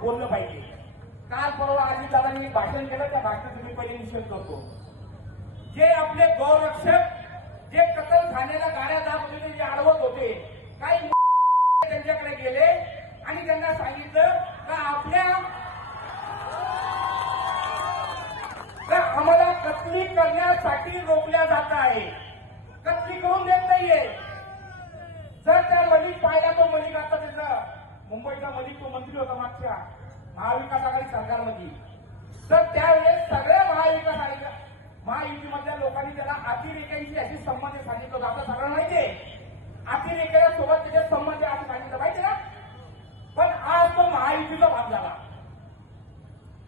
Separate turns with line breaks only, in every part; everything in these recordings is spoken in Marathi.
बोललं पाहिजे. काल परवा अजितदादांनी मी भाषण केलं त्या भाषणाचा मी पहिले निषेध करतो. जे आपले गौरक्षक जे कतलखान्याला गाड्या दाखवलेले जे अडवत होते काही त्यांच्याकडे गेले आणि त्यांना सांगितलं का आपल्या आम्हाला कतली करण्यासाठी रोखल्या जात आहे? कतली करून देत नाहीये. जर त्या मधी पाहिला मुंबईचा मध्ये तो मंत्री होता मागच्या महाविकास आघाडी सरकारमध्ये तर त्यावेळेस सगळ्या महाविकास आघाडी महायुतीमधल्या लोकांनी त्याला अतिरेक्यांशी अशी संबंध सांगितलं होतं. आता सगळं माहितीये. अतिरेक्या सोबत त्याच्या संबंध असं सांगितलं. माहिती ना पण आज तो महायुतीचा भाग झाला.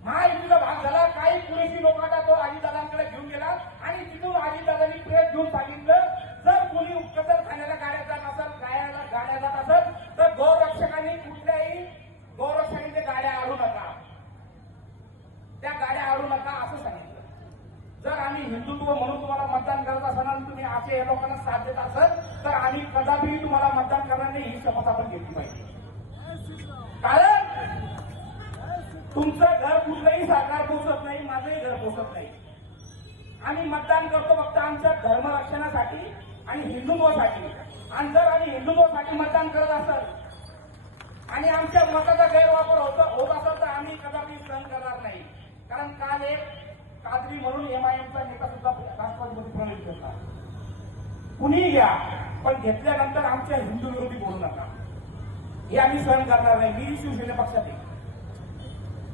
महायुतीचा भाग झाला. काही पुरेशी लोक तो अजितदादांकडे घेऊन गेला आणि तिथून अजितदादांनी प्रेम घेऊन सांगितलं जर कोणी कतलखान्याला गाड्या जात असेल गाड्याला गाड्या जात असेल तर गौरक्षकांनी कुठल्याही गौरक्षकांनी गाड्या आणू नका त्या गाड्या आणू नका असं सांगितलं. जर आम्ही हिंदुत्व म्हणून तुम्हाला मतदान करत असाल आणि तुम्ही असे या लोकांना साथ देत असाल तर आम्ही कदापि तुम्हाला मतदान करणार नाही ही शपथ आपण घेतली पाहिजे. कारण तुमचं घर कुठलंही सरकार पोचत नाही माझंही घर पोचत नाही. आम्ही मतदान करतो फक्त आमच्या धर्मरक्षणासाठी आणि हिंदुत्वासाठी. आणि जर आम्ही हिंदुत्वासाठी मतदान करत असाल आणि आमच्या मताचा गैरवापर होत होत असेल तर आम्ही कदापि सहन करणार नाही. कारण काल एक कादरी म्हणून एमआयएमचा नेता सुद्धा राष्ट्रवादीमध्ये प्रवेश घेतला. कुणी घ्या पण घेतल्यानंतर आमच्या हिंदू विरोधी बोलू नका. हे आम्ही सहन करणार नाही. मी शिवसेना पक्षात येईल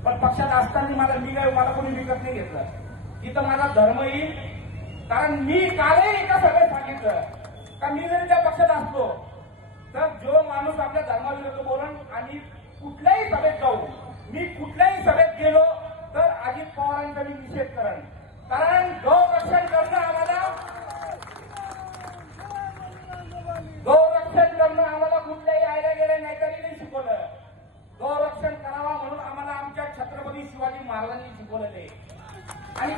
पण पक्षात असताना मला मी काय मला कोणी विकत नाही घेतलं. तिथं माझा धर्म येईल. कारण मी कालही एका सगळे सांगितलं. का मी जरी त्या पक्षात असतो तर जो माणूस आपल्या धर्माविरुद्ध बोलून आणि कुठल्याही कुणाले आणि